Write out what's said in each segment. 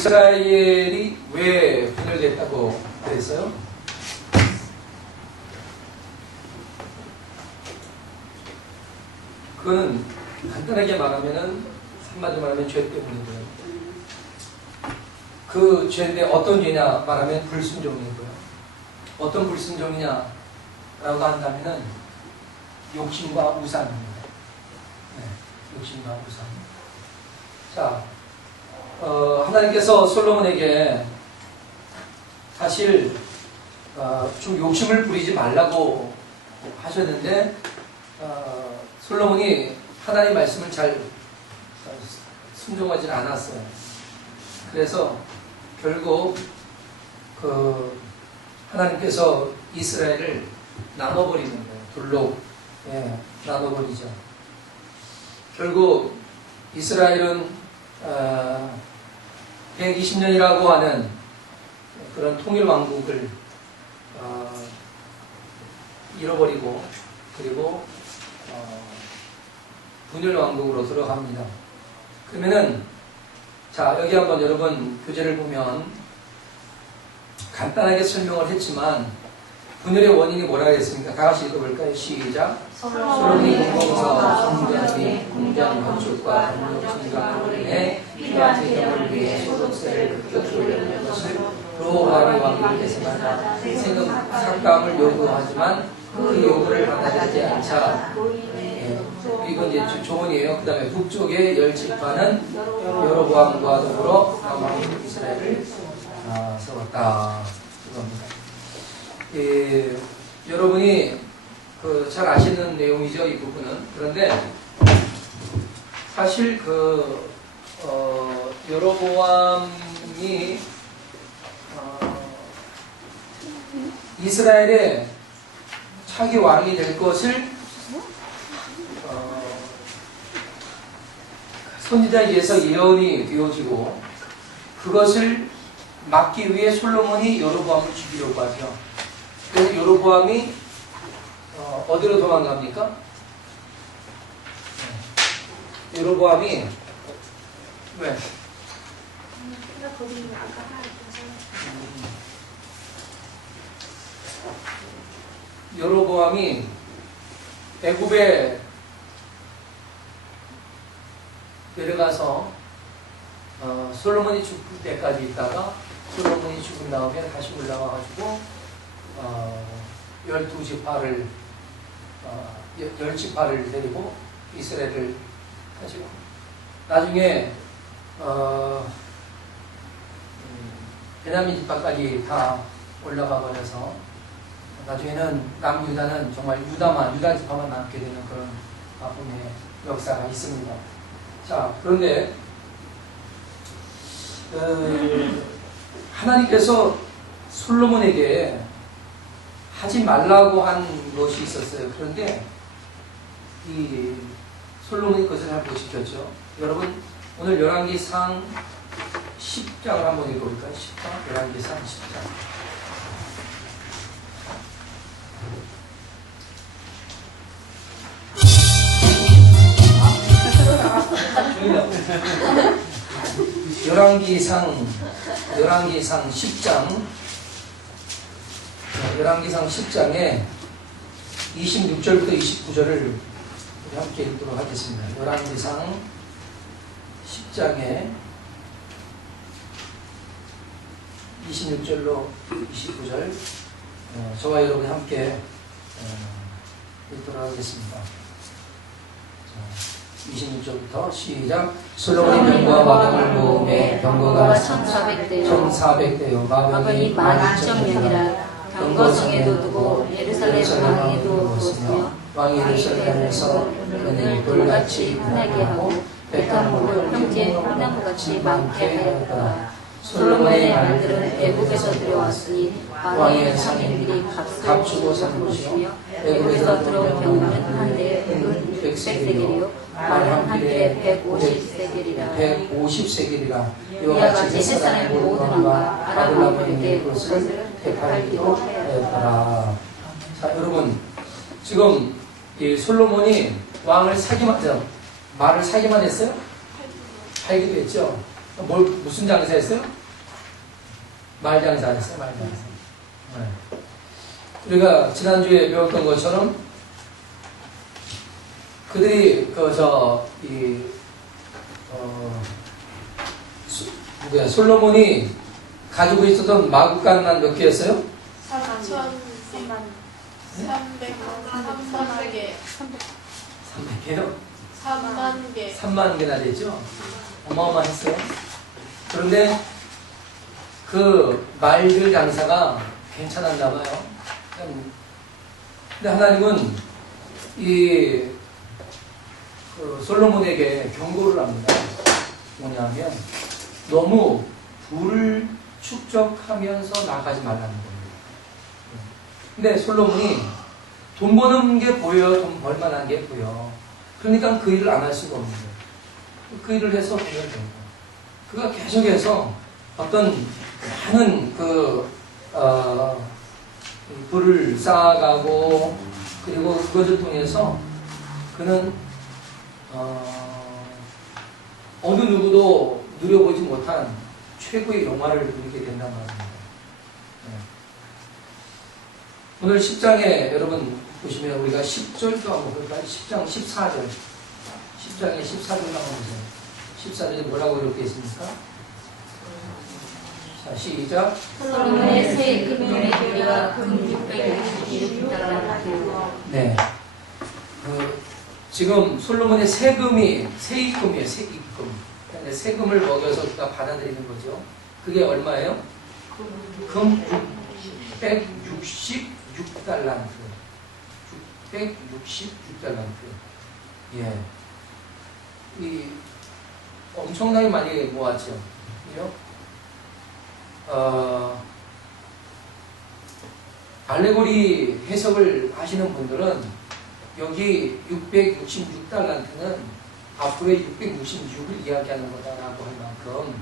이스라엘이 왜 분열됐다고 그랬어요? 그거는 간단하게 말하면은, 한마디로 말하면 죄 때문이고요. 그 죄인데 어떤 죄냐 말하면 불순종이고요. 어떤 불순종이냐라고 한다면은 욕심과 우상입니다. 네, 욕심과 우상. 자, 하나님께서 솔로몬에게 사실 좀 욕심을 부리지 말라고 하셨는데 솔로몬이 하나님 말씀을 잘 순종하지 않았어요. 그래서 결국 하나님께서 이스라엘을 나눠버리는 거예요. 둘로 나눠버리죠. 결국 이스라엘은 120년이라고 하는 그런 통일 왕국을 잃어버리고 그리고 분열 왕국으로 들어갑니다. 그러면은 자 여기 한번 여러분 교재를 보면 간단하게 설명을 했지만 분열의 원인이 뭐라고 했습니까? 다 같이 읽어볼까요? 시작. 솔로몬이 공공서, 성전 및 궁전 건축과 건축 증강으로 인해 필요한 재정을 위해 소득세를 급격히 올려놓은 것을 로호람이 왕이 계승하자 세금 삭감을 요구하지만 그 요구를 받아들이지 않자. 이건 이제 조언이에요. 그 다음에 북쪽의 10지파는 여로보암과 더불어 남왕 이스라엘을 세웠다. 이겁니다. 여러분이 잘 아시는 내용이죠, 이 부분은. 그런데 사실 여로보암이 이스라엘의 차기 왕이 될 것을 선지자에 의해서 예언이 되어지고 그것을 막기 위해 솔로몬이 여로보암을 죽이려고 하죠. 그래서 여로보암이 어디로 도망갑니까? 여로보암이 왜? 여로보암이 애굽에 내려가서 솔로몬이 죽을 때까지 있다가 솔로몬이 죽은 다음에 다시 올라와가지고 12지파를 10지파를 데리고 이스라엘을 가지고 나중에 베냐민 지파까지 다 올라가 버려서 나중에는 남유다는 정말 유다 지파만 남게 되는 그런 아픔의 역사가 있습니다. 자, 그런데 하나님께서 솔로몬에게 하지 말라고 한 것이 있었어요. 그런데 이 솔로몬이 그것을 잘 못 지켰죠. 여러분 오늘 열왕기상 10장을 한번 읽어볼까요? 10장, 열왕기상 10장. 열왕기상 10장 열왕기상 10장에 26절부터 29절을 함께 읽도록 하겠습니다. 열왕기상 10장에 26절로 29절 저와 여러분이 함께 읽도록 하겠습니다. 26절부터 시작. 솔로몬이 병과 마병을 모음에 병거가 1400대요 마병이 12,000명이라 병거 성에도 두고 예루살렘 왕에도 두었으며 왕이 예루살렘에서 은을 돌같이 흔하게 하고 백합목을 형제 콩나무같이 많게 하였더라. 솔로몬의 말들은 애국에서 들여왔으니 왕의 상인들이 값을 주고 산 것이며 애국에서 들어온 병은 한 대에 은 600세겔이요 말 한 대에 150세겔이라 150세겔이라 이와 같이 세상의 모든 왕과 아람 왕에게 그것을 되팔기도 하였더라. 자 여러분 지금 이 솔로몬이 왕을 사기만 말을 사기만 했어요? 팔기도 했죠. 무슨 장사했어요? 말 장사했어요. 말 장사. 네. 우리가 지난주에 배웠던 것처럼 그들이 솔로몬이 가지고 있었던 마구간만 몇 개였어요? 300개. 300개요? 3만 개. 3만 개나 되죠? 어마어마했어요. 그런데 그 말들 장사가 괜찮았나 봐요. 근데 하나님은 솔로몬에게 경고를 합니다. 뭐냐면 너무 부를 축적하면서 나가지 말라는 겁니다. 근데 솔로몬이 돈 버는 게 보여요. 돈 벌만한 게 보여. 그러니까 그 일을 안 할 수가 없는 거예요. 그 일을 해서 돈을 버는 거예요. 그가 계속해서 어떤 많은 부를 쌓아가고 그리고 그것을 통해서 그는 어느 누구도 누려보지 못한 최고의 영화를 누리게 된단 말입니다. 네. 오늘 10장에 여러분 보시면 우리가 10절도 한번 볼까요? 10장 14절. 10장에 14절 한번 보세요. 14절에 뭐라고 이렇게 있습니까? 자, 시작. 솔로몬의 새 금년의 교리가 금 666달러라. 네. 지금 솔로몬의 세금이에요. 세입금이에요. 근데 세금을 먹여서 그가 받아들이는 거죠. 그게 얼마예요? 금 666달란트. 666달란트. 예. 엄청나게 많이 모았죠. 그죠? 알레고리 해석을 하시는 분들은 여기 666달란트는 앞으로의 666을 이야기하는 거다라고 할 만큼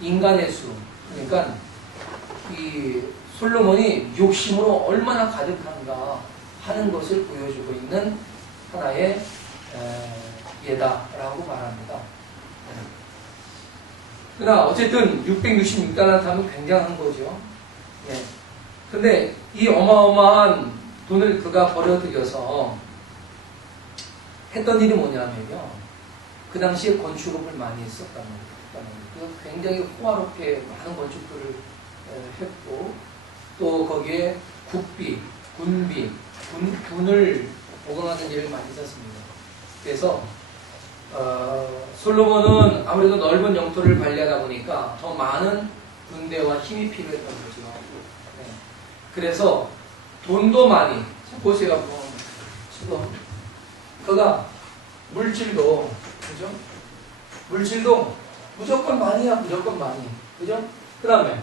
인간의 수, 그러니까 이 솔로몬이 욕심으로 얼마나 가득한가 하는 것을 보여주고 있는 하나의 예다라고 말합니다. 그러나 어쨌든 666달란트 하면 굉장한 거죠. 예. 근데 이 어마어마한 돈을 그가 벌어들여서 했던 일이 뭐냐면요. 그 당시에 건축업을 많이 했었단 말이에요. 굉장히 호화롭게 많은 건축들을 했고 또 거기에 군을 보강하는 일을 많이 했었습니다. 그래서 솔로몬은 아무래도 넓은 영토를 관리하다 보니까 더 많은 군대와 힘이 필요했던 거죠. 네. 그래서 돈도 많이 보세요. 지금 그가 물질도 그죠? 물질도 무조건 많이야. 무조건 많이. 그죠? 그 다음에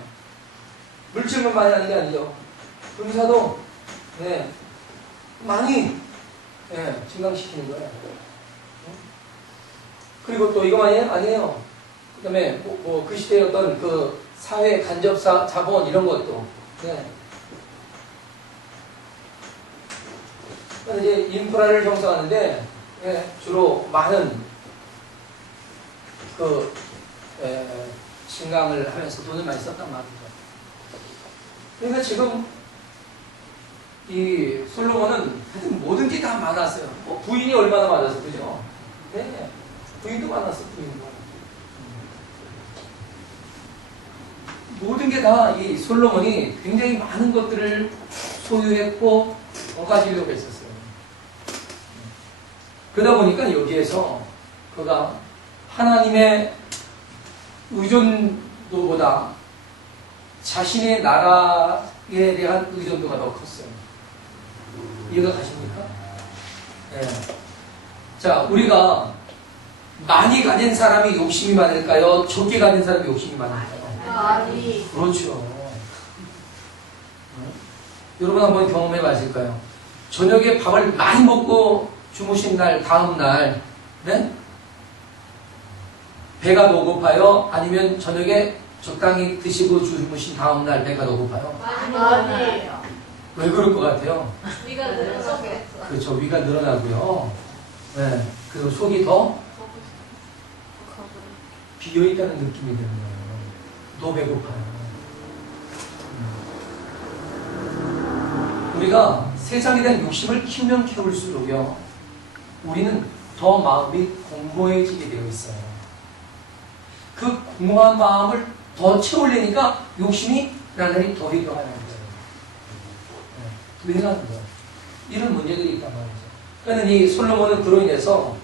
물질만 많이 하는 게 아니죠. 군사도 네. 많이 네. 증강시키는 거예요. 그리고 또 이거만이 아니에요. 그 다음에 그 시대의 어떤 그 사회 간접 자본 이런 것도 네. 이제 인프라를 형성하는데 예, 주로 많은 증강을 하면서 돈을 많이 썼단 말이죠. 그러니까 지금 이 솔로몬은 하여튼 모든 게 다 많았어요. 부인이 얼마나 많았어, 그죠? 네, 부인도 많았어, 부인도. 모든 게 다 이 솔로몬이 굉장히 많은 것들을 소유했고 가지려고 했었어요. 그러다 보니까 여기에서 그가 하나님의 의존도보다 자신의 나라에 대한 의존도가 더 컸어요. 이해가 가십니까? 네. 자, 우리가 많이 가진 사람이 욕심이 많을까요? 적게 가진 사람이 욕심이 많을까요? 많이. 그렇죠. 여러분 한번 경험해 보실까요? 저녁에 밥을 많이 먹고 주무신 날, 다음 날, 네? 배가 더 고파요? 아니면 저녁에 적당히 드시고 주무신 다음 날 배가 더 고파요? 많이. 왜 그럴 것 같아요? 위가 늘어서. 그렇죠. 위가 늘어나고요. 네. 그리고 속이 더 비어있다는 느낌이 드는 거예요. 너 배고파요. 우리가 세상에 대한 욕심을 키우면 키울수록요, 우리는 더 마음이 공고해지게 되어 있어요. 그 공허한 마음을 더 채우려니까 욕심이 나날이 더 일어나는 거예요. 왜 하는 거예요? 이런 문제들이 있단 말이죠. 그러니까 이 솔로몬은 그로 인해서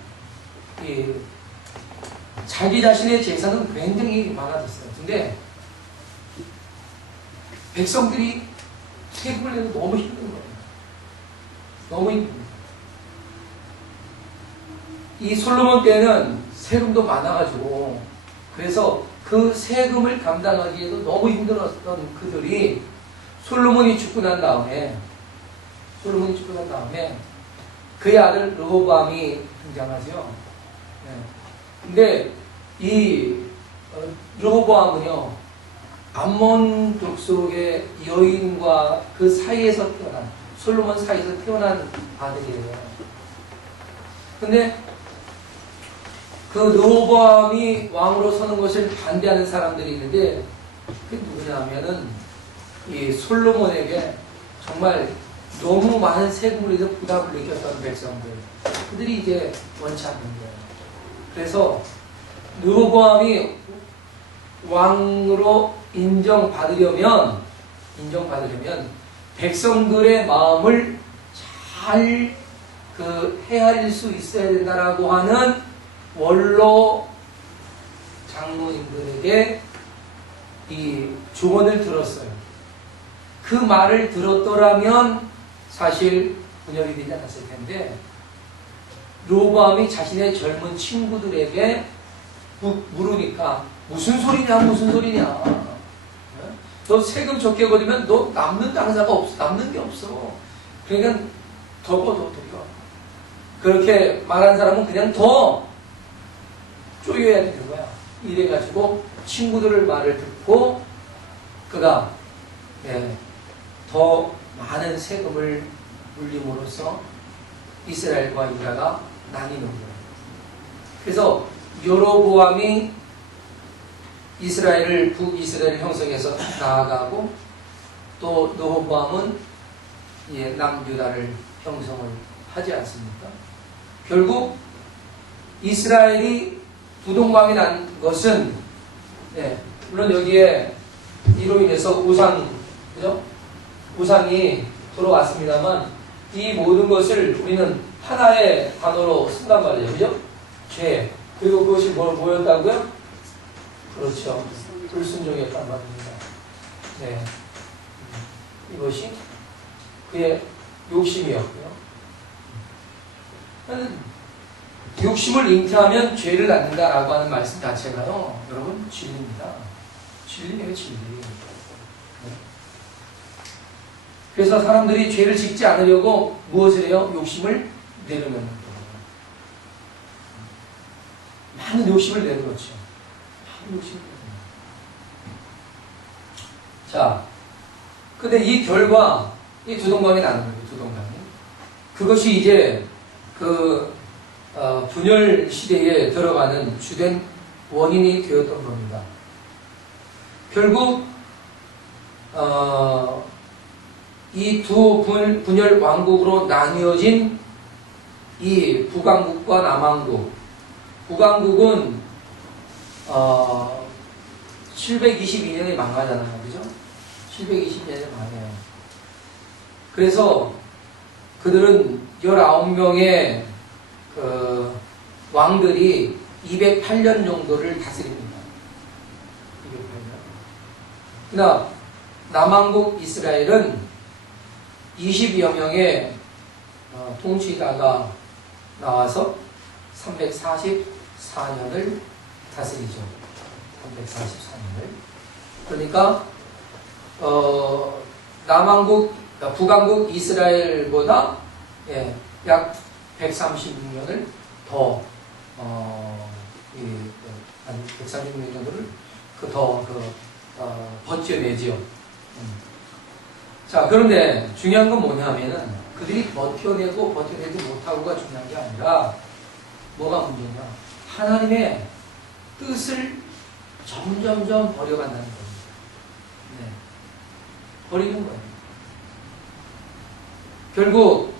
자기 자신의 재산은 굉장히 많아졌어요. 근데 백성들이 세금을 내고 너무 힘든 거예요. 너무 힘듭니다. 이 솔로몬 때는 세금도 많아가지고, 그래서 그 세금을 감당하기에도 너무 힘들었던 그들이 솔로몬이 죽고 난 다음에 그의 아들 르호보암이 등장하죠. 근데 이 르호보암은요, 암몬 족속의 여인과 그 사이에서 태어난, 솔로몬 사이에서 태어난 아들이에요. 근데 그 르호보암이 왕으로 서는 것을 반대하는 사람들이 있는데, 그게 누구냐 하면은 이 솔로몬에게 정말 너무 많은 세금으로 해서 부담을 느꼈던 백성들, 그들이 이제 원치 않는 거예요. 그래서 르호보암이 왕으로 인정받으려면 백성들의 마음을 잘 헤아릴 수 있어야 된다라고 하는 원로 장로님들에게 이 조언을 들었어요. 그 말을 들었더라면 사실 분열이 되지 않았을 텐데, 르호보암이 자신의 젊은 친구들에게 물으니까 무슨 소리냐? 너 세금 적게 거두면 너 남는 당사가 없어, 남는 게 없어. 그러니까 더 거둬. 그렇게 말한 사람은 그냥 더 쪼여야 되는 거야. 이래가지고 친구들의 말을 듣고 그가 더 많은 세금을 물림으로써 이스라엘과 유다가 나뉘는 거예요. 그래서 여로보암이 북이스라엘을 형성해서 나아가고, 또 르호보암은 남유다를 형성을 하지 않습니까? 결국 이스라엘이 부동강이 난 것은, 물론 여기에 이로 인해서 우상이 들어왔습니다만, 이 모든 것을 우리는 하나의 단어로 쓴단 말이에요. 그죠? 죄. 그리고 그것이 뭐였다고요? 그렇죠. 불순종이었단 말입니다. 이것이 그의 욕심이었고요. 욕심을 잉태하면 죄를 낳는다라고 하는 말씀 자체가요, 여러분, 진리입니다. 진리예요, 진리. 그래서 사람들이 죄를 짓지 않으려고 무엇을 해요? 욕심을 내려놓는 거예요. 많은 욕심을 내려놓죠. 자, 근데 이 결과, 이 두동강이 나는 거예요, 두동강이. 그것이 이제 분열 시대에 들어가는 주된 원인이 되었던 겁니다. 결국, 이 두 분열 왕국으로 나뉘어진 이 북왕국과 남왕국. 북왕국은 722년에 망하잖아요. 그죠? 720년에 망해요. 그래서 그들은 19명의 왕들이 208년 정도를 다스립니다. 208년. 그러나 남왕국 이스라엘은 20여 명의 통치자가 나와서 344년을 다스리죠. 344년을. 그러니까 북왕국 이스라엘보다 약 136년을 더 136년 정도를 버텨내지요. 자, 그런데 중요한 건 뭐냐면은 그들이 버텨내고 버텨내지 못하고가 중요한 게 아니라 뭐가 문제냐? 하나님의 뜻을 점점점 버려간다는 겁니다. 네. 버리는 거예요. 결국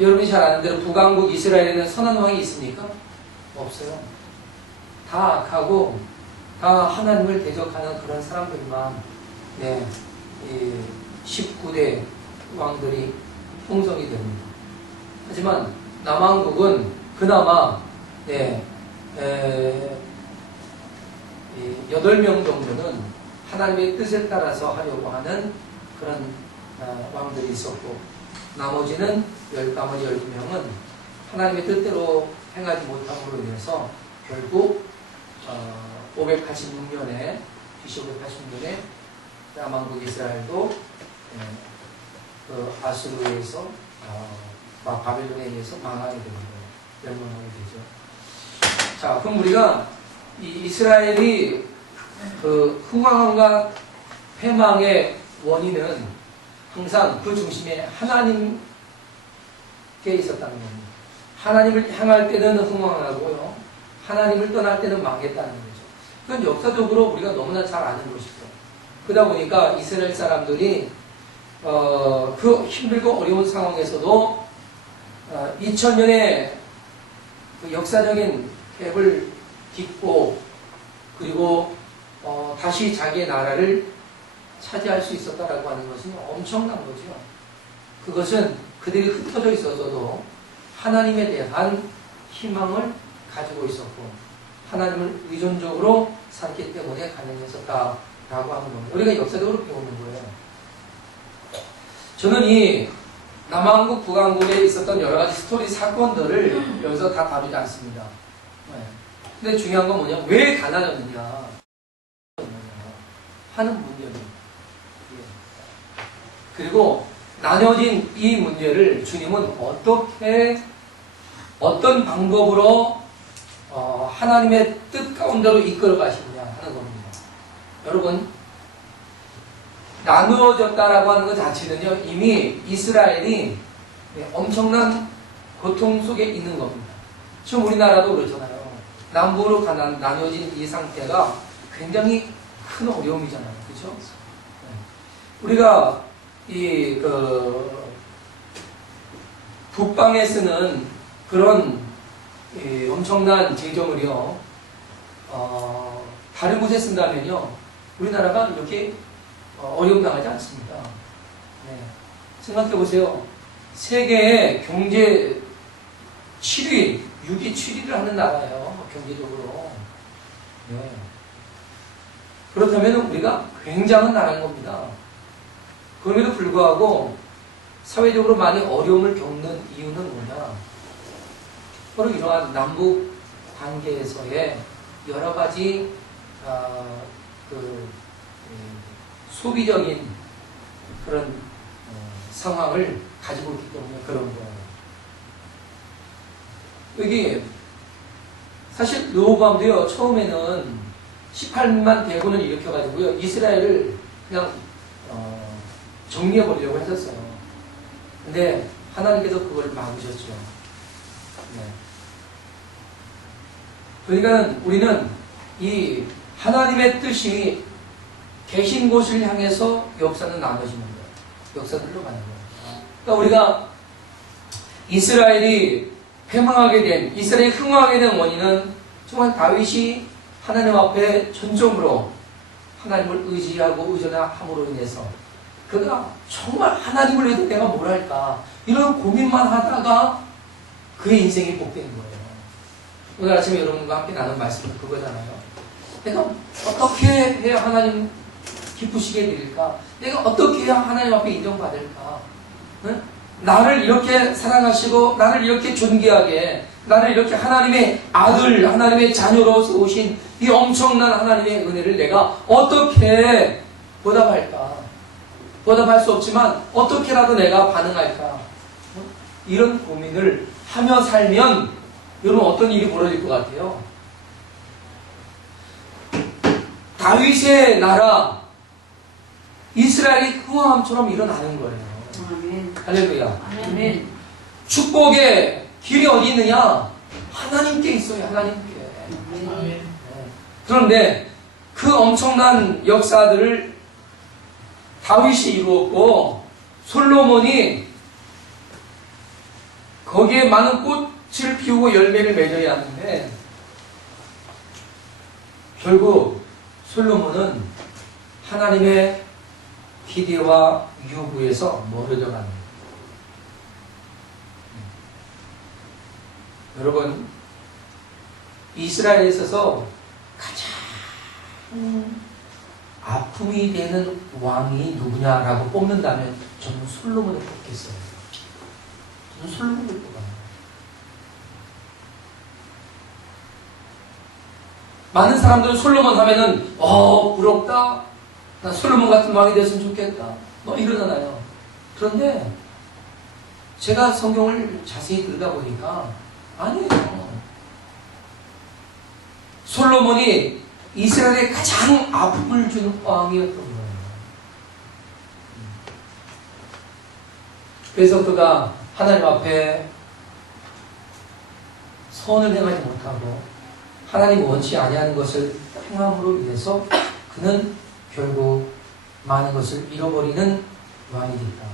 여러분이 잘 아는 대로 북왕국 이스라엘에는 선한 왕이 있습니까? 없어요. 다 악하고 다 하나님을 대적하는 그런 사람들만 네, 이 19대 왕들이 형성이 됩니다. 하지만 남왕국은 그나마 네, 8명 정도는 하나님의 뜻에 따라서 하려고 하는 그런 왕들이 있었고, 나머지는 10가문이 12명은 하나님의 뜻대로 행하지 못함으로 인해서 결국 586년에 BC 586년에 남왕국 이스라엘도 그 아수르에 의해서 바벨론에 의해서 망하게 되는 거예요. 멸망하게 되죠. 자, 그럼 우리가 이 이스라엘이 그 흥왕함과 패망의 원인은 항상 그 중심에 하나님께 있었다는 겁니다. 하나님을 향할 때는 흥왕하고요, 하나님을 떠날 때는 망했다는 거죠. 그건 역사적으로 우리가 너무나 잘 아는 것이죠. 그러다 보니까 이스라엘 사람들이 그 힘들고 어려운 상황에서도 2000년의 그 역사적인 갭을 딛고 그리고 다시 자기의 나라를 차지할 수 있었다라고 하는 것은 엄청난 거죠. 그것은 그들이 흩어져 있어서도 하나님에 대한 희망을 가지고 있었고 하나님을 의존적으로 살기 때문에 가능했었다라고 하는 겁니다. 우리가 역사적으로 배우는 거예요. 저는 이 남왕국, 북왕국에 있었던 여러 가지 스토리 사건들을 여기서 다 다루지 않습니다. 근데 중요한 건 뭐냐? 왜 갈라졌느냐 하는 문제입니다. 그리고 나눠진 이 문제를 주님은 어떤 방법으로 하나님의 뜻 가운데로 이끌어 가시느냐 하는 겁니다. 여러분, 나누어졌다라고 하는 것 자체는요, 이미 이스라엘이 엄청난 고통 속에 있는 겁니다. 지금 우리나라도 그렇잖아요. 남북으로 나눠진 이 상태가 굉장히 큰 어려움이잖아요. 그렇죠? 우리가 북방에 쓰는 그런 엄청난 재정을요, 다른 곳에 쓴다면요, 우리나라가 이렇게 어려움 당하지 않습니다. 네. 생각해 보세요. 세계의 경제 7위, 6위, 7위를 하는 나라예요. 경제적으로. 네. 그렇다면 우리가 굉장한 나라인 겁니다. 그럼에도 불구하고 사회적으로 많이 어려움을 겪는 이유는 뭐냐? 바로 이러한 남북 관계에서의 여러 가지 소비적인 그런 상황을 가지고 있기 때문에 그런 거예요. 여기 사실 르호보암도요, 처음에는 18만 대군을 일으켜가지고요, 이스라엘을 그냥 정리해버리려고 했었어요. 근데 하나님께서 그걸 막으셨죠. 네. 그러니까 우리는 이 하나님의 뜻이 계신 곳을 향해서 역사는 나눠지는 거예요. 역사들로 가는 거예요. 그러니까 우리가 이스라엘이 패망하게 된, 이스라엘이 흥하게 된 원인은 정말 다윗이 하나님 앞에 전적으로 하나님을 의지하고 의존함으로 인해서 그가 정말 하나님을 해도 내가 뭘 할까 이런 고민만 하다가 그의 인생이 복된 거예요. 오늘 아침에 여러분과 함께 나눈 말씀은 그거잖아요. 내가 어떻게 해야 하나님 기쁘시게 될까? 내가 어떻게 해야 하나님 앞에 인정받을까? 응? 나를 이렇게 사랑하시고 나를 이렇게 존귀하게 나를 이렇게 하나님의 아들, 하나님의 자녀로서 오신 이 엄청난 하나님의 은혜를 내가 어떻게 보답할까? 보답할 수 없지만 어떻게라도 내가 반응할까? 이런 고민을 하며 살면 여러분 어떤 일이 벌어질 것 같아요? 다윗의 나라 이스라엘이 흥왕함처럼 일어나는 거예요. 아멘. 할렐루야. 아멘. 축복의 길이 어디 있느냐? 하나님께 있어요. 하나님께. 아멘. 그런데 그 엄청난 역사들을 다윗이 이루었고 솔로몬이 거기에 많은 꽃을 피우고 열매를 맺어야 하는데 결국 솔로몬은 하나님의 기대와 요구에서 멀어져 가는 거예요. 여러분, 이스라엘에 있어서 가장 아픔이 되는 왕이 누구냐라고 뽑는다면 저는 솔로몬을 뽑겠어요. 저는 솔로몬을 뽑아요. 많은 사람들은 솔로몬 하면은 부럽다. 나 솔로몬 같은 왕이 됐으면 좋겠다. 이러잖아요. 그런데 제가 성경을 자세히 읽어보니까 아니에요. 솔로몬이 이스라엘에 가장 아픔을 주는 왕이었던 거예요. 그래서 그가 하나님 앞에 선을 행하지 못하고 하나님 원치 아니하는 것을 행함으로 인해서 그는 결국 많은 것을 잃어버리는 왕이 됐다.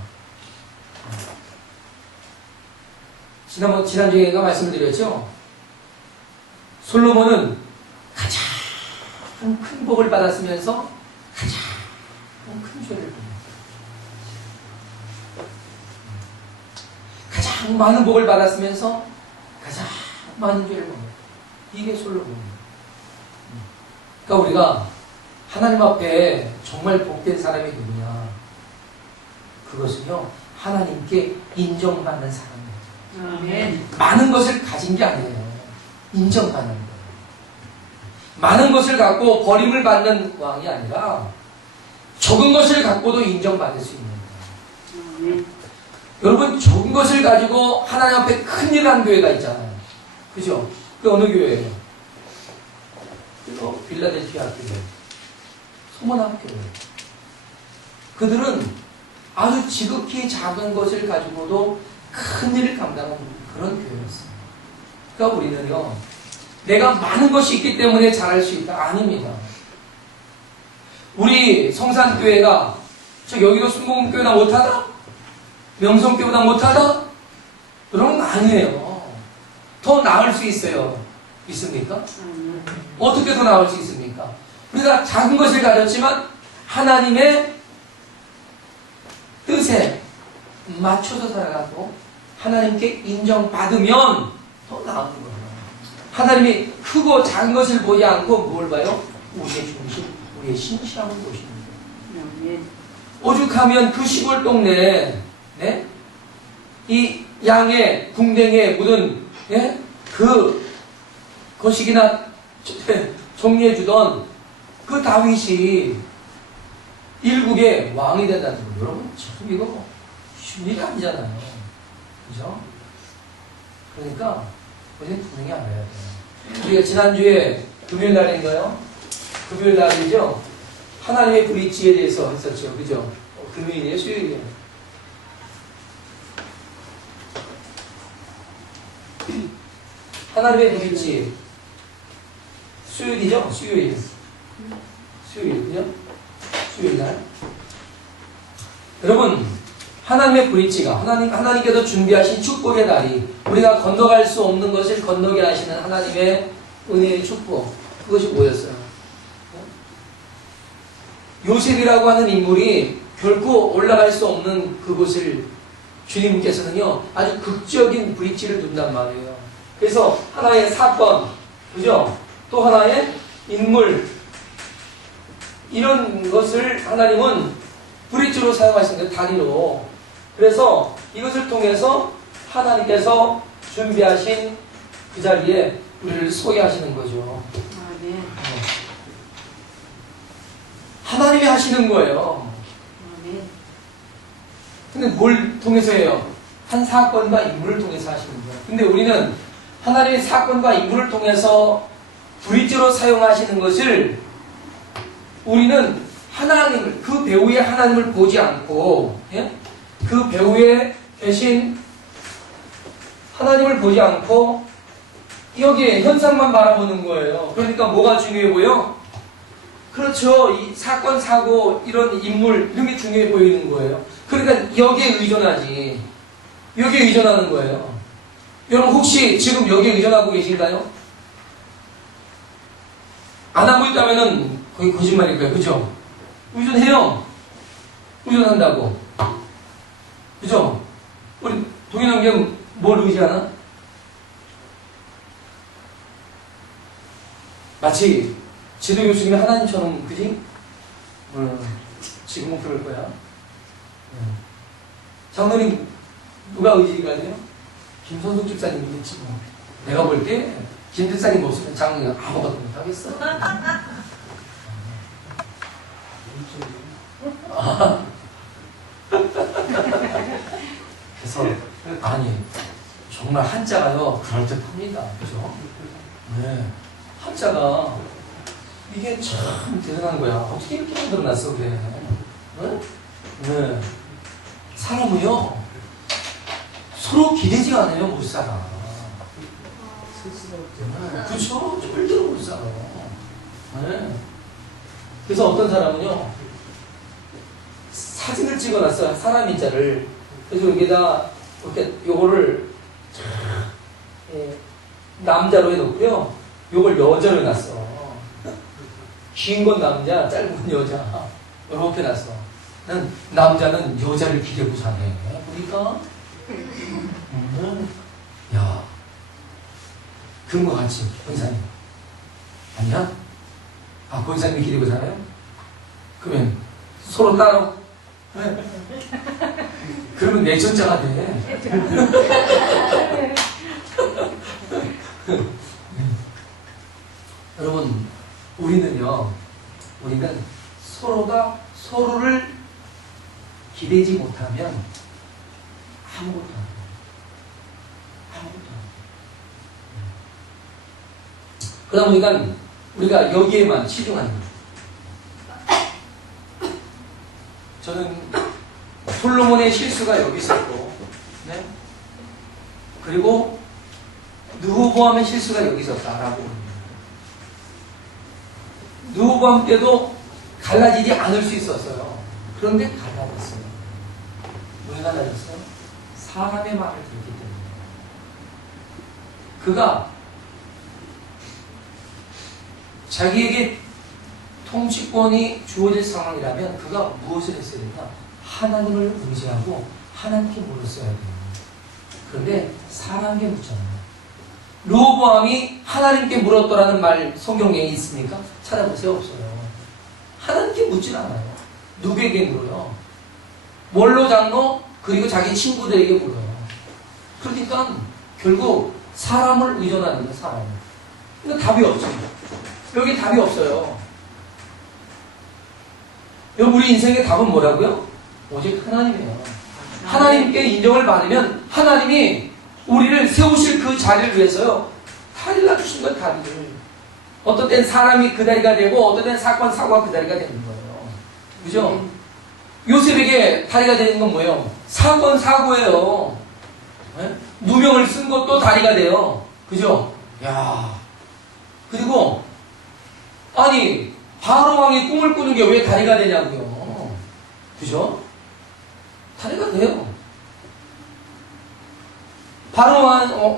지난주에 제가 말씀드렸죠? 솔로몬은 가장 큰 복을 받았으면서 가장 큰 죄를 범했어요. 가장 많은 복을 받았으면서 가장 많은 죄를 범했어요. 이게 솔로몬입니다. 그러니까 우리가 하나님 앞에 정말 복된 사람이 누구냐? 그것은요, 하나님께 인정받는 사람이에요. 아멘. 많은 것을 가진 게 아니에요. 인정받는 거예요. 많은 것을 갖고 버림을 받는 왕이 아니라 적은 것을 갖고도 인정받을 수 있는 거예요. 여러분, 적은 것을 가지고 하나님 앞에 큰일 한 교회가 있잖아요. 그죠? 그 어느 교회예요? 빌라델피아 교회. 소문학 교회. 그들은 아주 지극히 작은 것을 가지고도 큰 일을 감당하는 그런 교회였어요. 그러니까 우리는요, 내가 많은 것이 있기 때문에 잘할 수 있다. 아닙니다. 우리 성산교회가 여기도 순복음교회나 못하다? 명성교회보다 못하다? 그런 건 아니에요. 더 나을 수 있어요. 있습니까? 어떻게 더 나을 수 있습니까? 우리가 작은 것을 가졌지만 하나님의 뜻에 맞춰서 살아가고 하나님께 인정받으면 더 나은 거예요. 하나님이 크고 작은 것을 보지 않고 뭘 봐요? 우리의 중심, 우리의 신실함을 보시는 거예요. 오죽하면 그 시골 동네에 이 양의 궁뎅이에 묻은 그 거식이나 정리해주던 그 다윗이 일국의 왕이 된다는 거예요. 여러분, 참 이거 쉬운 일이 아니잖아요. 그죠? 그러니까 우리는 분명히 알아야 돼요. 우리가 지난주에 금요일 날인가요? 금요일 날이죠? 하나님의 브릿지에 대해서 했었죠. 그죠? 금요일이에요? 수요일이에요? 하나님의 브릿지. 수요일이죠? 수요일. 수요일, 그죠? 수요일 날. 여러분, 하나님의 브릿지가, 하나님께서 준비하신 축복의 날이, 우리가 건너갈 수 없는 것을 건너게 하시는 하나님의 은혜의 축복. 그것이 뭐였어요? 요셉이라고 하는 인물이 결코 올라갈 수 없는 그곳을 주님께서는요, 아주 극적인 브릿지를 둔단 말이에요. 그래서 하나의 사건, 그죠? 또 하나의 인물, 이런 것을 하나님은 브릿지로 사용하시는 거예요, 다리로. 그래서 이것을 통해서 하나님께서 준비하신 그 자리에 우리를 서게 하시는 거죠. 하나님이 하시는 거예요. 근데 뭘 통해서 해요? 한 사건과 인물을 통해서 하시는 거예요. 근데 우리는 하나님의 사건과 인물을 통해서 브릿지로 사용하시는 것을 우리는 하나님을, 그 배우의 하나님을 보지 않고, 그 배우에 계신 하나님을 보지 않고 여기에 현상만 바라보는 거예요. 그러니까 뭐가 중요해 보여? 그렇죠. 이 사건, 사고, 이런 인물, 이런 게 중요해 보이는 거예요. 그러니까 여기에 의존하지. 여기에 의존하는 거예요. 여러분 혹시 지금 여기에 의존하고 계신가요? 안 하고 있다면은 거의 거짓말일 거예요. 그죠? 의존해요. 의존한다고. 그죠? 우리 동인환경 뭘 의지하나? 마치 지도 교수님이 하나님처럼, 그지? 지금은 그럴 거야. 장로님 누가 의지가 돼요? 김선숙 집사님이겠지 뭐. 내가 볼 때 김 집사님 없으면 장로님 아무것도 못하겠어. 그래서 아니 정말 한자가요 그럴듯합니다. 그죠? 네. 한자가 이게 참 대단한 거야. 어떻게 이렇게 만들어놨어 그래? 네? 네. 사람은요 서로 기대지 않아요 못 살아. 그렇죠? 절대로 못 살아. 네. 그래서 어떤 사람은요 사진을 찍어놨어요. 사람 인자를. 그래서 여기다 이렇게 요거를 남자로 해놓고요. 요걸 여자로 해놨어. 긴 건 남자, 짧은 건 여자. 이렇게 놨어. 난 남자는 여자를 기대고 사네. 보니까. 야, 그런 거 같지, 권사님. 아니야? 아, 권사님이 기대고 살아요? 그러면 서로 따로? 그러면 내천자가 돼. 여러분, 우리는 서로가 서로를 기대지 못하면 아무것도 안 돼. 아무것도 안 돼. 그러다 보니까 우리가 여기에만 치중하는 거예요. 저는 솔로몬의 실수가 여기 있었고, 네? 그리고 르호보암의 실수가 여기 있었다라고 합니다. 르호보암 때도 갈라지지 않을 수 있었어요. 그런데 갈라졌어요. 왜 갈라졌어요? 사람의 말을 듣기 때문에. 그가 자기에게 통치권이 주어질 상황이라면 그가 무엇을 했어야 되나? 하나님을 의지하고 하나님께 물었어야 돼요. 그런데 사람에게 묻잖아요. 르호보암이 하나님께 물었더라는 말 성경에 있습니까? 찾아보세요. 없어요. 하나님께 묻진 않아요. 누구에게 물어요? 원로 장로 그리고 자기 친구들에게 물어요. 그러니까 결국 사람을 의존하는 거예요. 사람을. 근데 답이 없어요. 여기 답이 없어요. 여러분 우리 인생의 답은 뭐라고요? 오직 하나님이에요. 하나님께 인정을 받으면 하나님이 우리를 세우실 그 자리를 위해서요. 다리를 놔주신 거예요. 다리를. 어떤 땐 사람이 그 다리가 되고 어떤 땐 사건 사고가 그 다리가 되는 거예요. 그죠? 요셉에게 다리가 되는 건 뭐예요? 사건 사고예요. 네? 누명을 쓴 것도 다리가 돼요. 그죠? 야. 그리고 아니 바로 왕이 꿈을 꾸는 게 왜 다리가 되냐고요. 그죠? 다리가 돼요. 바로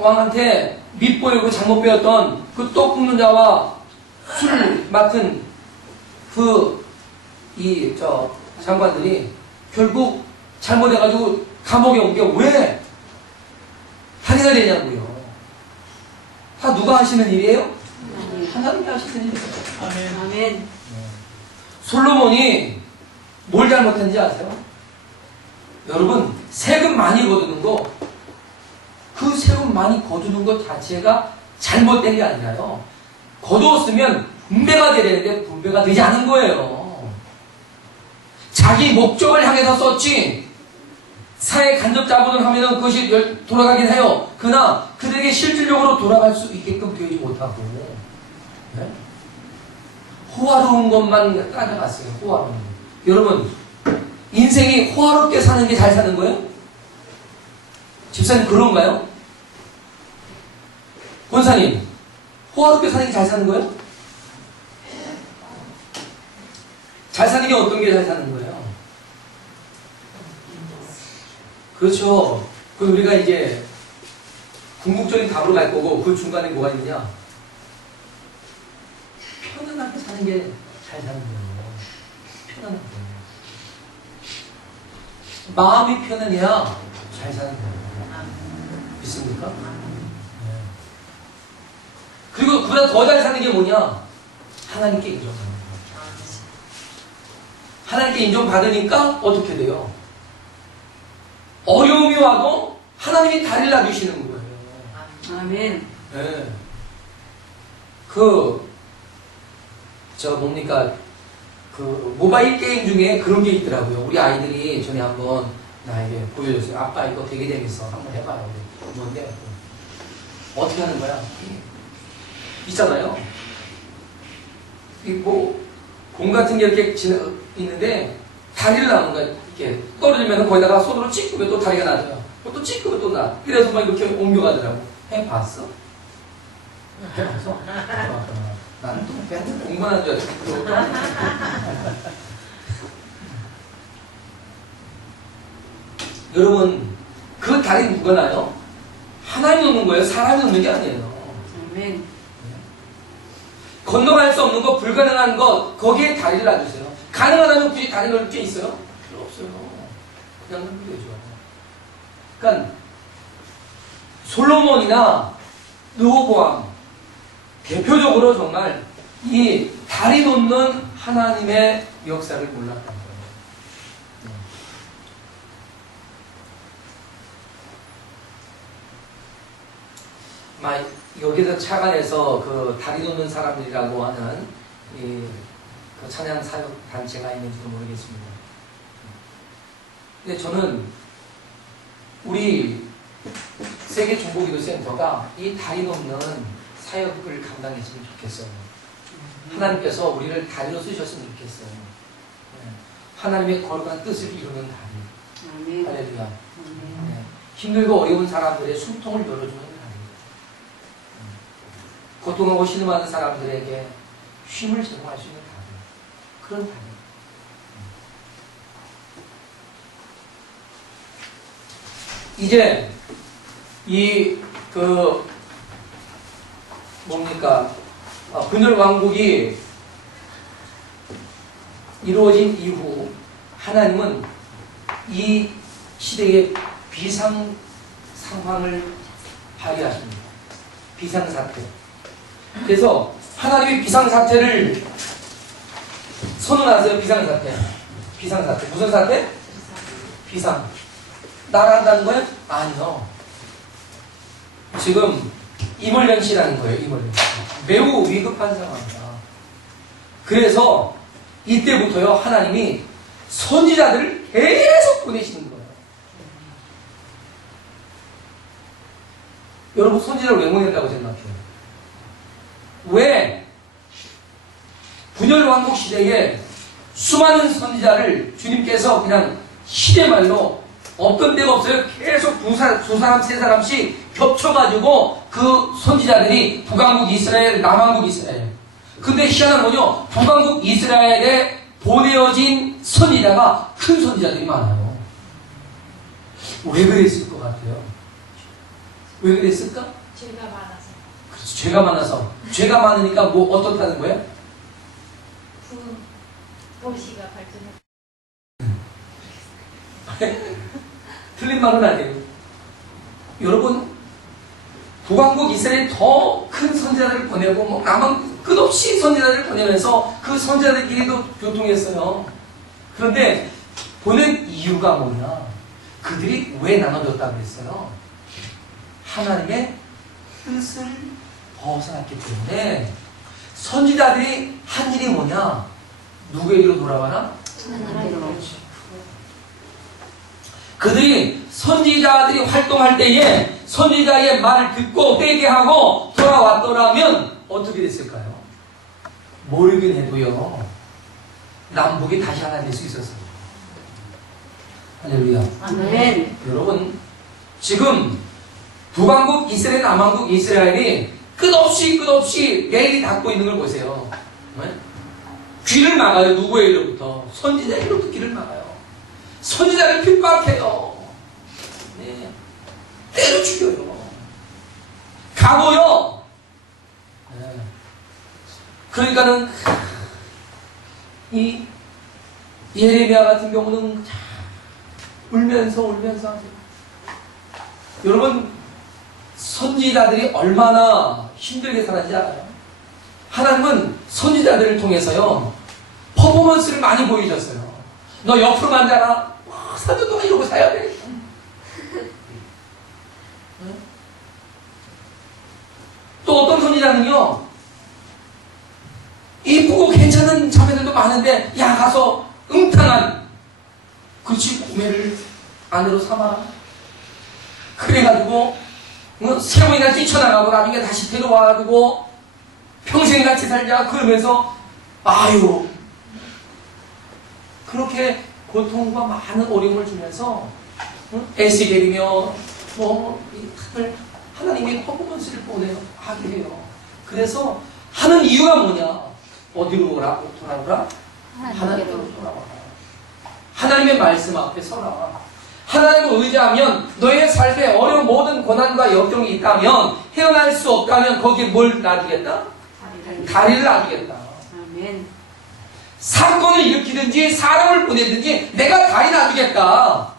왕한테 밑보이고 잘못 배웠던 그 떡 굽는 자와 술 맡은 장관들이 결국 잘못해가지고 감옥에 온 게 왜 다리가 되냐고요. 다 누가 하시는 일이에요? 하나님이 하시는 일이에요. 아멘. 솔로몬이 뭘 잘못했는지 아세요? 여러분 세금 많이 거두는 거, 그 세금 많이 거두는 것 자체가 잘못된 게 아니라요. 거두었으면 분배가 돼야 되는데 분배가 되지 않은 거예요. 자기 목적을 향해서 썼지 사회 간접 자본을 하면은 그것이 돌아가긴 해요. 그러나 그들에게 실질적으로 돌아갈 수 있게끔 되지 못하고, 네? 호화로운 것만 따라갔어요. 호화로운 것. 여러분 인생이 호화롭게 사는 게 잘 사는 거예요? 집사님 그런가요? 권사님 호화롭게 사는 게 잘 사는 거예요? 잘 사는 게 어떤 게 잘 사는 거예요? 그렇죠. 그럼 우리가 이제 궁극적인 답으로 갈 거고 그 중간에 뭐가 있느냐? 편안하게 사는 게 잘 사는 거예요. 편안하게. 마음이 편안해야 잘 사는 거예요. 믿습니까? 네. 그리고 그보다 더 잘 사는 게 뭐냐? 하나님께 인정하는 거예요. 하나님께 인정받으니까 어떻게 돼요? 어려움이 와도 하나님이 다리를 놔주시는 거예요. 아멘. 네. 뭡니까? 모바일 게임 중에 그런 게 있더라고요. 우리 아이들이 전에 한번 나에게 보여줬어요. 아빠 이거 되게 재밌어. 한번 해봐요. 뭔데? 어떻게 하는 거야? 있잖아요. 공 같은 게 이렇게 있는데, 다리를 나는 거야. 이렇게 떨어지면 거기다가 손으로 찍으면 또 다리가 나져요. 또 찍으면 또 나. 그래서 막 이렇게 옮겨가더라고. 해봤어? 해봤어? 나는 또 맨날 공부만 하는 줄 알았어. 여러분, 그 다리 누가 나요? 하나님이 놓는 거예요. 사람이 놓는 게 아니에요. 아멘. 건너갈 수 없는 것, 불가능한 것, 거기에 다리를 놔주세요. 가능하다면 굳이 다리 놓을 게 있어요? 필요 없어요. 그냥 놓으면 되죠. 그러니까 솔로몬이나 르호보암 대표적으로 정말 이 다리 놓는 하나님의 역사를 몰랐던 거예요. 여기서 차관에서 그 다리 놓는 사람들이라고 하는 그 찬양 사역 단체가 있는지도 모르겠습니다. 근데 저는 우리 세계 중보기도 센터가 이 다리 놓는 사역을 감당했으면 좋겠어요. 하나님께서 우리를 다리로 쓰셨으면 좋겠어요. 하나님의 거룩한 뜻을 이루는 다리. 아멘. 할렐루야. 네. 힘들고 어려운 사람들의 숨통을 열어주는 다리. 고통하고 신음하는 사람들에게 쉼을 제공할 수 있는 다리. 그런 다리. 이제 분열 왕국이 이루어진 이후 하나님은 이 시대의 비상 상황을 발휘하십니다. 비상사태. 그래서 하나님이 비상사태를 선언하세요. 비상사태. 비상사태. 무슨 사태? 비상. 나간다는 거예요? 아니요. 지금 이물연시라는 거예요. 이물연시. 매우 위급한 상황이다. 그래서 이때부터요 하나님이 선지자들을 계속 보내시는 거예요. 여러분 선지자를 왜 보낸다고 생각해요? 왜 분열왕국 시대에 수많은 선지자를 주님께서 그냥 시대말로 없던 데가 없어요. 계속 두 사람, 세 사람씩 겹쳐가지고 그 선지자들이 북왕국 이스라엘, 남왕국 이스라엘. 근데 희한한 거죠. 북왕국 이스라엘에 보내어진 선지자가 큰 선지자들이 많아요. 왜 그랬을 것 같아요? 왜 그랬을까? 죄가 많아서. 그렇죠. 죄가 많아서. 죄가 많으니까 뭐 어떻다는 거예요? 도시가 발전했. 틀린 말은 아니에요. 여러분, 북왕국 이스라엘이 더 큰 선지자들을 보내고, 남왕 끝없이 선지자들을 보내면서 그 선지자들끼리도 교통했어요. 그런데 보낸 이유가 뭐냐? 그들이 왜 나눠졌다고 그랬어요? 하나님의 뜻을 벗어났기 때문에 선지자들이 한 일이 뭐냐? 누구에게로 돌아가나? 그들이 선지자들이 활동할 때에 선지자의 말을 듣고 회개하고 돌아왔더라면 어떻게 됐을까요? 모르긴 해도요 남북이 다시 하나 될 수 있었어요. 할렐루야. 아멘. 여러분 지금 북왕국 이스라엘, 남왕국 이스라엘이 끝없이 매일이 닫고 있는 걸 보세요. 네? 귀를 막아요. 누구의 이로부터? 선지자의 이로부터 귀를 막아요. 선지자를 핍박해요. 네. 때려 죽여요. 가고요. 네. 그러니까는 이 예레미야 같은 경우는 울면서 하세요. 여러분, 선지자들이 얼마나 힘들게 살았는지 알아요? 하나님은 선지자들을 통해서요 퍼포먼스를 많이 보여줬어요. 너 옆으로 앉아라. 3년 동안 이러고 사야 돼. 또 어떤 선지자는요, 이쁘고 괜찮은 자매들도 많은데, 야, 가서 음탕한 그치 구매를 아내로 삼아라. 그래가지고 세월이나 뛰쳐나가고 나중에 다시 데려와가지고 평생 같이 살자 그러면서 아유 그렇게 고통과 많은 어려움을 주면서 애쓰게리며 하나님의 퍼포먼스를 하게 해요. 그래서 하는 이유가 뭐냐? 어디로 돌아오라? 하나님께로 돌아와라. 하나님의 말씀 앞에 서라. 하나님을 의지하면 너의 삶에 어려운 모든 고난과 역경이 있다면, 헤어날 수 없다면 거기에 뭘 놔주겠다? 다리를 놔주겠다. 아멘. 사건을 일으키든지 사람을 보내든지 내가 다리 놔주겠다.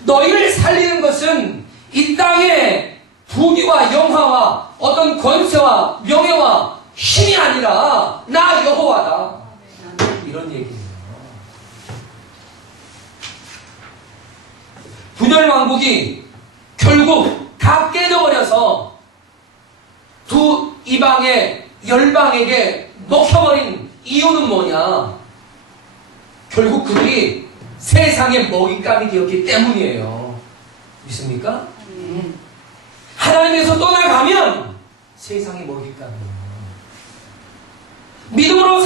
너희를 살리는 것은 이 땅의 부귀와 영화와 어떤 권세와 명예와 힘이 아니라 나 여호와다. 이런 얘기예요. 분열 왕국이 결국 다 깨져버려서 두 이방의 열방에게 먹혀버린 이유는 뭐냐? 결국 그들이 세상의 먹잇감이 되었기 때문이에요. 믿습니까? 하나님에서 떠나가면 세상의 먹잇감이에요. 믿음으로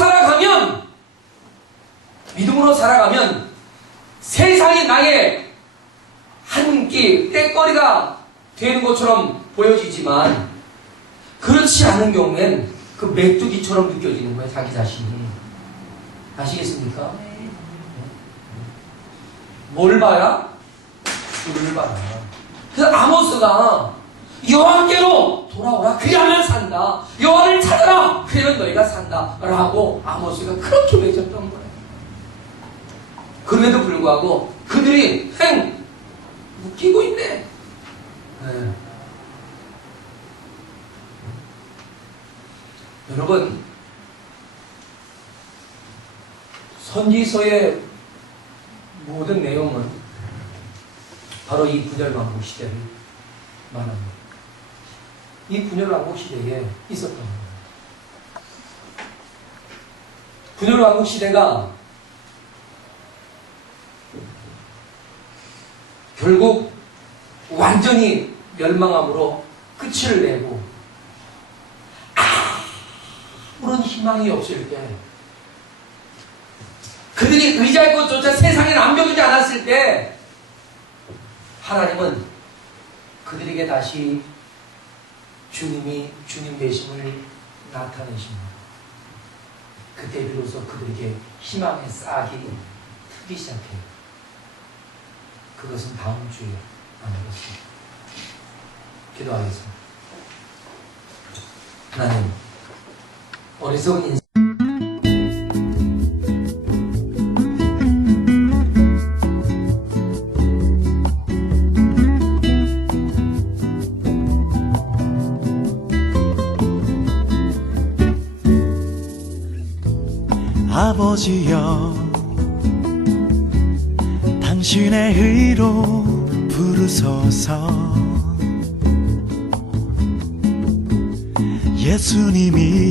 살아가면 세상이 나의 한 끼 떼거리가 되는 것처럼 보여지지만 그렇지 않은 경우엔 그 메뚜기처럼 느껴지는 거예요. 자기 자신이. 아시겠습니까? 뭘 봐야? 그를 봐라. 그래서 아모스가 여호와께로 돌아오라. 그리하면 산다. 여호와를 찾아라. 그러면 너희가 산다. 라고 아모스가 그렇게 외쳤던 거예요. 그럼에도 불구하고 그들이 웃기고 있네. 네. 여러분, 선지서의 모든 내용은 바로 이 분열왕국 시대를 말합니다. 이 분열왕국 시대에 있었던 거예요. 분열왕국 시대가 결국 완전히 멸망함으로 끝을 내고 아무런 희망이 없을 때, 그들이 의지할 것조차 세상에 남겨두지 않았을 때 하나님은 그들에게 다시 주님 되심을 나타내십니다. 그때 비로소 그들에게 희망의 싹이 트기 시작해요. 그것은 다음 주에 나누겠습니다. 기도하겠습니다. 하나님, 어리석은 인생 아버지여, 당신의 의로 부르소서. 예수님이